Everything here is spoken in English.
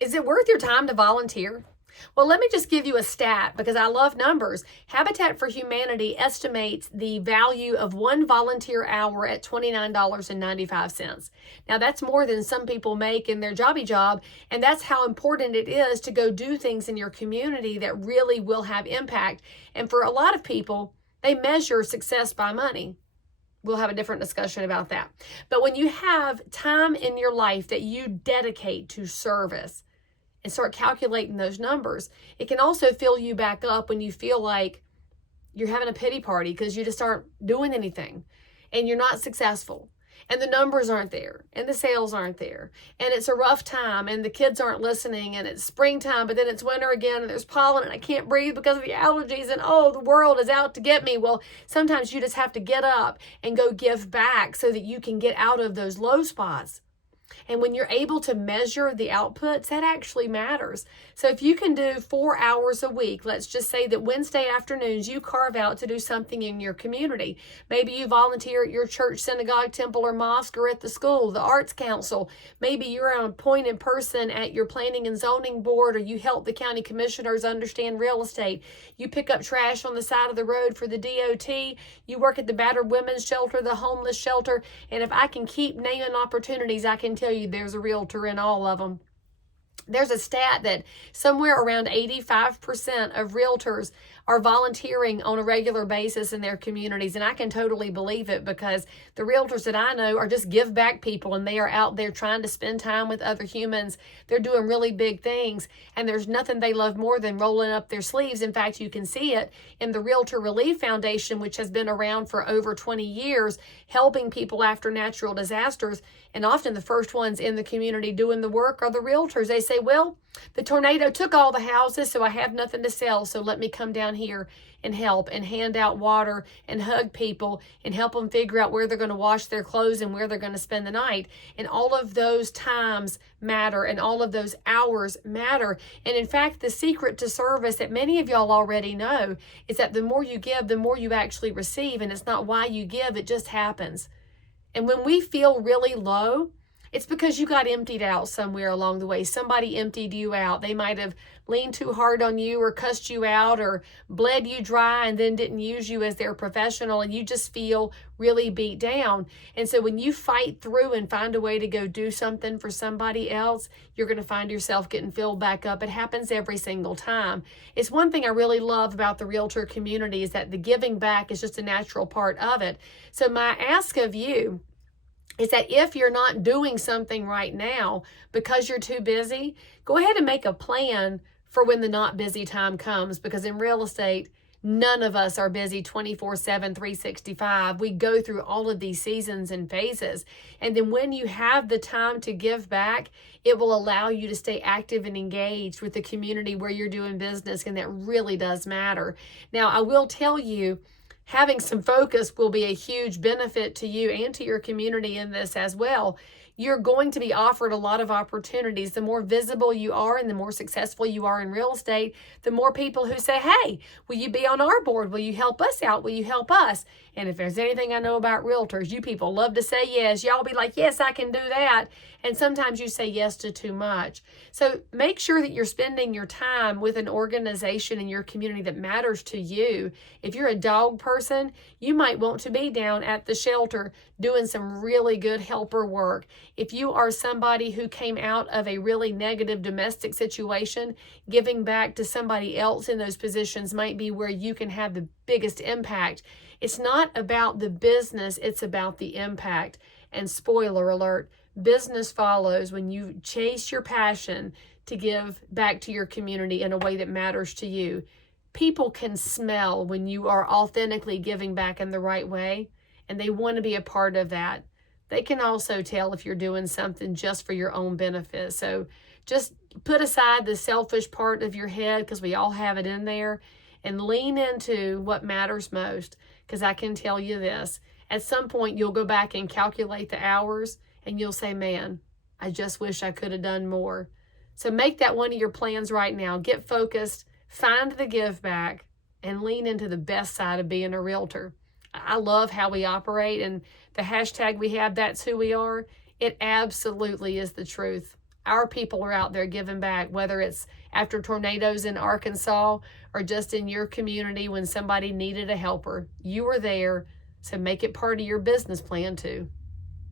Is it worth your time to volunteer? Well, let me just give you a stat because I love numbers. Habitat for Humanity estimates the value of one volunteer hour at $29.95. Now, that's more than some people make in their jobby job, and that's how important it is to go do things in your community that really will have impact. And for a lot of people, they measure success by money. We'll have a different discussion about that. But when you have time in your life that you dedicate to service, and start calculating those numbers, it can also fill you back up when you feel like you're having a pity party because you just aren't doing anything and you're not successful and the numbers aren't there and the sales aren't there and it's a rough time and the kids aren't listening and it's springtime, but then it's winter again and there's pollen and I can't breathe because of the allergies and oh, the world is out to get me. Well, sometimes you just have to get up and go give back so that you can get out of those low spots. And when you're able to measure the outputs, that actually matters. So if you can do 4 hours a week, let's just say that Wednesday afternoons you carve out to do something in your community. Maybe you volunteer at your church, synagogue, temple, or mosque, or at the school, the arts council. Maybe you're an appointed person at your planning and zoning board, or you help the county commissioners understand real estate. You pick up trash on the side of the road for the DOT. You work at the battered women's shelter, the homeless shelter. And if I can keep naming opportunities, I can tell you there's a realtor in all of them. There's a stat that somewhere around 85% of realtors are volunteering on a regular basis in their communities. And I can totally believe it because the realtors that I know are just give back people and they are out there trying to spend time with other humans. They're doing really big things and there's nothing they love more than rolling up their sleeves. In fact, you can see it in the Realtor Relief Foundation, which has been around for over 20 years, helping people after natural disasters. And often the first ones in the community doing the work are the realtors. They say, well, the tornado took all the houses, so I have nothing to sell, so let me come down here and help and hand out water and hug people and help them figure out where they're going to wash their clothes and where they're going to spend the night. And all of those times matter and all of those hours matter. And in fact, the secret to service that many of y'all already know is that the more you give, the more you actually receive. And it's not why you give, it just happens. And when we feel really low, it's because you got emptied out somewhere along the way. Somebody emptied you out. They might have leaned too hard on you or cussed you out or bled you dry and then didn't use you as their professional and you just feel really beat down. And so when you fight through and find a way to go do something for somebody else, you're going to find yourself getting filled back up. It happens every single time. It's one thing I really love about the realtor community is that the giving back is just a natural part of it. So my ask of you is that if you're not doing something right now because you're too busy, go ahead and make a plan for when the not busy time comes, because in real estate, none of us are busy 24/7, 365. We go through all of these seasons and phases. And then when you have the time to give back, it will allow you to stay active and engaged with the community where you're doing business. And that really does matter. Now, I will tell you, having some focus will be a huge benefit to you and to your community in this as well. You're going to be offered a lot of opportunities. The more visible you are and the more successful you are in real estate, the more people who say, hey, will you be on our board? Will you help us out? Will you help us? And if there's anything I know about realtors, you people love to say yes. Y'all be like, yes, I can do that. And sometimes you say yes to too much. So make sure that you're spending your time with an organization in your community that matters to you. If you're a dog person, you might want to be down at the shelter doing some really good helper work. If you are somebody who came out of a really negative domestic situation, giving back to somebody else in those positions might be where you can have the biggest impact. It's not about the business, it's about the impact. And spoiler alert, business follows when you chase your passion to give back to your community in a way that matters to you. People can smell when you are authentically giving back in the right way, and they want to be a part of that. They can also tell if you're doing something just for your own benefit. So just put aside the selfish part of your head, because we all have it in there, and lean into what matters most. Because I can tell you this, at some point you'll go back and calculate the hours and you'll say, man, I just wish I could have done more. So make that one of your plans right now. Get focused, find the give back, and lean into the best side of being a realtor. I love how we operate, and the hashtag we have, that's who we are. It absolutely is the truth. Our people are out there giving back, whether it's after tornadoes in Arkansas or just in your community when somebody needed a helper. You are there, so make it part of your business plan too.